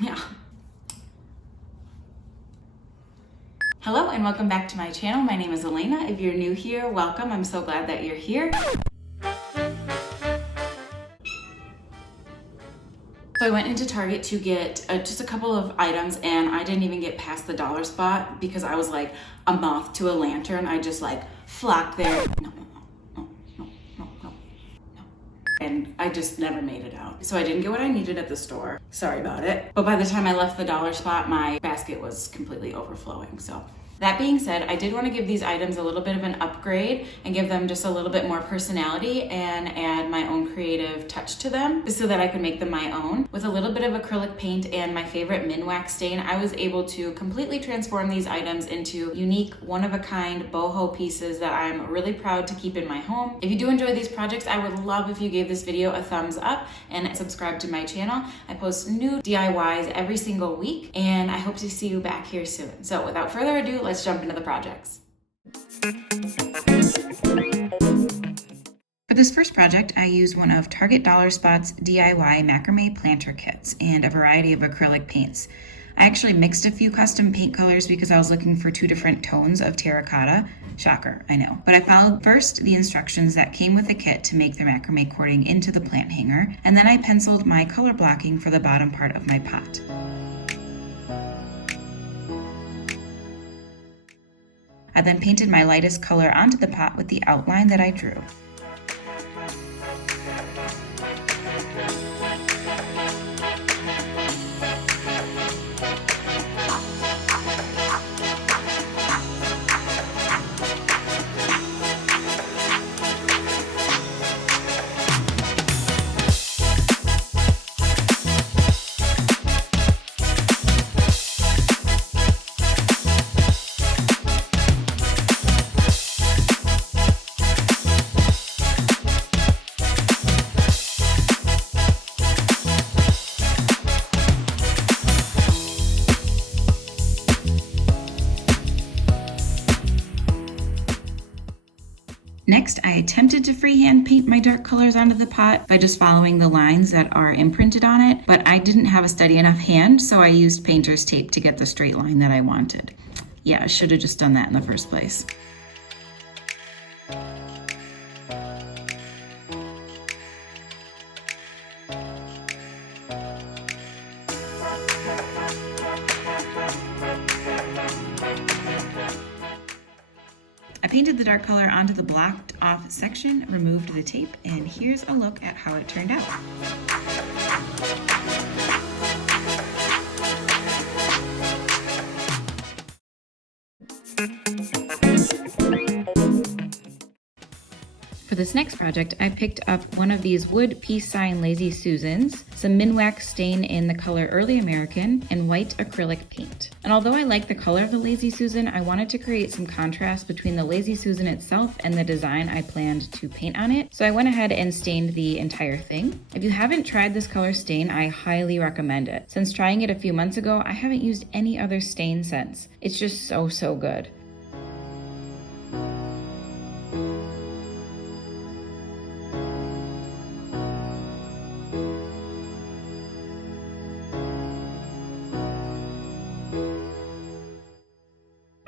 Yeah. Hello and welcome back to my channel. My name is Elena. If you're new here, welcome. I'm so glad that you're here. So I went into Target to get just a couple of items, and I didn't even get past the dollar spot because I was like a moth to a lantern. I just like flocked there. No. And I just never made it out. So I didn't get what I needed at the store. Sorry about it. But by the time I left the dollar spot, my basket was completely overflowing. So that being said, I did want to give these items a little bit of an upgrade and give them just a little bit more personality and add my own creative touch to them so that I could make them my own. With a little bit of acrylic paint and my favorite minwax stain, I was able to completely transform these items into unique, one-of-a-kind boho pieces that I'm really proud to keep in my home. If you do enjoy these projects, I would love if you gave this video a thumbs up and subscribe to my channel. I post new DIYs every single week, and I hope to see you back here soon. So without further ado, let's jump into the projects. For this first project, I used one of Target Dollar Spot's DIY macrame planter kits and a variety of acrylic paints. I actually mixed a few custom paint colors because I was looking for two different tones of terracotta. Shocker, I know. But I followed first the instructions that came with the kit to make the macrame cording into the plant hanger, and then I penciled my color blocking for the bottom part of my pot. I then painted my lightest color onto the pot with the outline that I drew. Next, I attempted to freehand paint my dark colors onto the pot by just following the lines that are imprinted on it, but I didn't have a steady enough hand, so I used painter's tape to get the straight line that I wanted. Yeah, I should have just done that in the first place. I painted the dark color onto the blocked off section, removed the tape, and here's a look at how it turned out. For this next project, I picked up one of these wood peace sign Lazy Susans, some minwax stain in the color Early American, and white acrylic paint. And although I like the color of the Lazy Susan, I wanted to create some contrast between the Lazy Susan itself and the design I planned to paint on it, so I went ahead and stained the entire thing. If you haven't tried this color stain, I highly recommend it. Since trying it a few months ago, I haven't used any other stain since. It's just so good.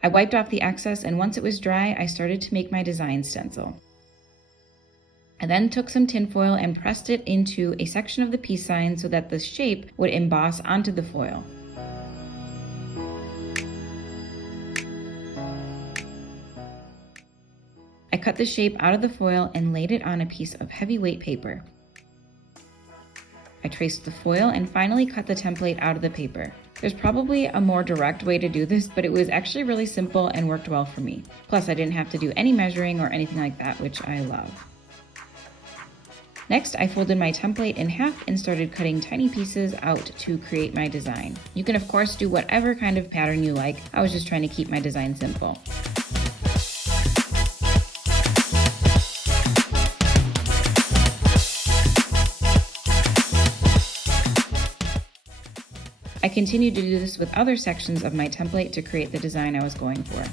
I wiped off the excess, and once it was dry, I started to make my design stencil. I then took some tinfoil and pressed it into a section of the peace sign so that the shape would emboss onto the foil. I cut the shape out of the foil and laid it on a piece of heavyweight paper. I traced the foil and finally cut the template out of the paper. There's probably a more direct way to do this, but it was actually really simple and worked well for me. Plus, I didn't have to do any measuring or anything like that, which I love. Next, I folded my template in half and started cutting tiny pieces out to create my design. You can of course do whatever kind of pattern you like. I was just trying to keep my design simple. I continued to do this with other sections of my template to create the design I was going for.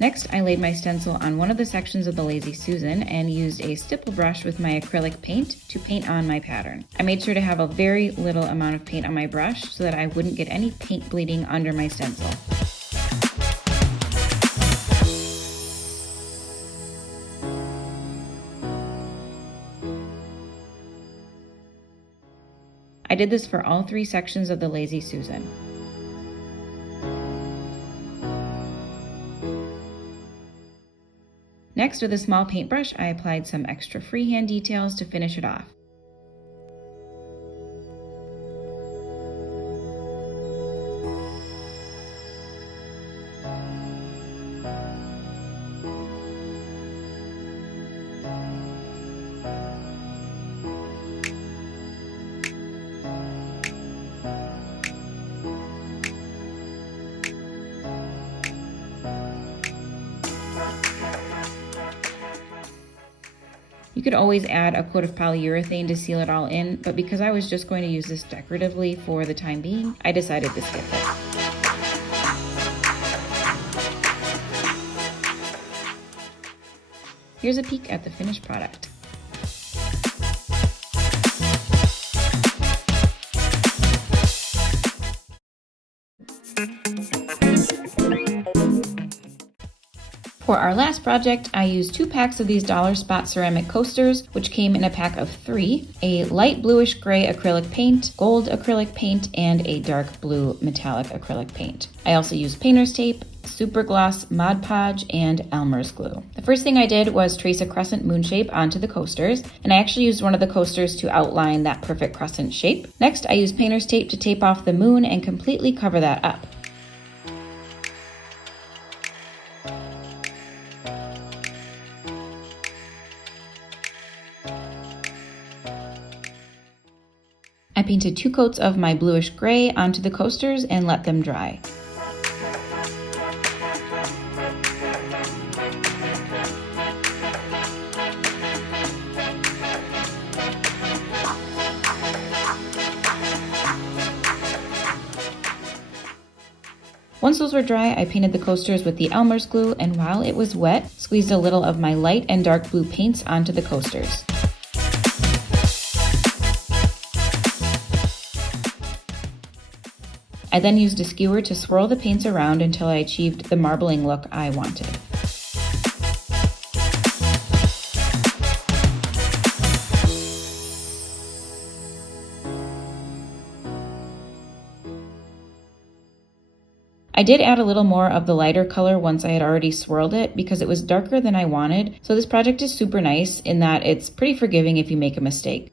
Next, I laid my stencil on one of the sections of the Lazy Susan and used a stipple brush with my acrylic paint to paint on my pattern. I made sure to have a very little amount of paint on my brush so that I wouldn't get any paint bleeding under my stencil. I did this for all 3 sections of the Lazy Susan. Next, with a small paintbrush, I applied some extra freehand details to finish it off. You could always add a coat of polyurethane to seal it all in, but because I was just going to use this decoratively for the time being, I decided to skip it. Here's a peek at the finished product. For our last project, I used 2 packs of these Dollar Spot ceramic coasters, which came in a pack of 3, a light bluish gray acrylic paint, gold acrylic paint, and a dark blue metallic acrylic paint. I also used painter's tape, super gloss Mod Podge, and Elmer's glue. The first thing I did was trace a crescent moon shape onto the coasters, and I actually used one of the coasters to outline that perfect crescent shape. Next, I used painter's tape to tape off the moon and completely cover that up. I painted 2 coats of my bluish gray onto the coasters and let them dry. Once those were dry, I painted the coasters with the Elmer's glue, and while it was wet, squeezed a little of my light and dark blue paints onto the coasters. I then used a skewer to swirl the paints around until I achieved the marbling look I wanted. I did add a little more of the lighter color once I had already swirled it because it was darker than I wanted, so this project is super nice in that it's pretty forgiving if you make a mistake.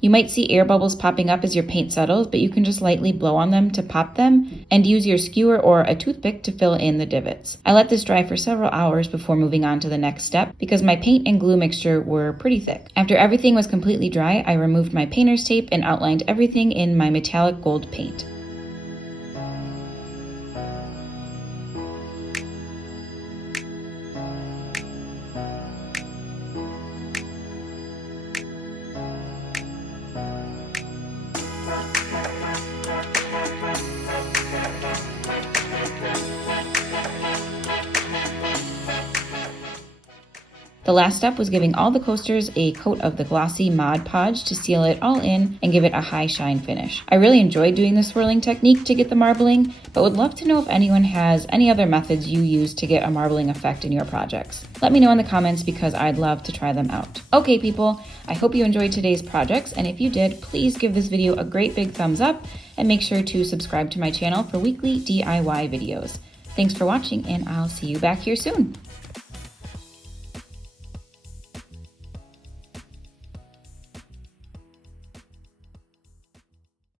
You might see air bubbles popping up as your paint settles, but you can just lightly blow on them to pop them and use your skewer or a toothpick to fill in the divots. I let this dry for several hours before moving on to the next step because my paint and glue mixture were pretty thick. After everything was completely dry, I removed my painter's tape and outlined everything in my metallic gold paint. The last step was giving all the coasters a coat of the glossy Mod Podge to seal it all in and give it a high shine finish. I really enjoyed doing the swirling technique to get the marbling, but would love to know if anyone has any other methods you use to get a marbling effect in your projects. Let me know in the comments because I'd love to try them out. Okay people, I hope you enjoyed today's projects, and if you did, please give this video a great big thumbs up and make sure to subscribe to my channel for weekly DIY videos. Thanks for watching, and I'll see you back here soon.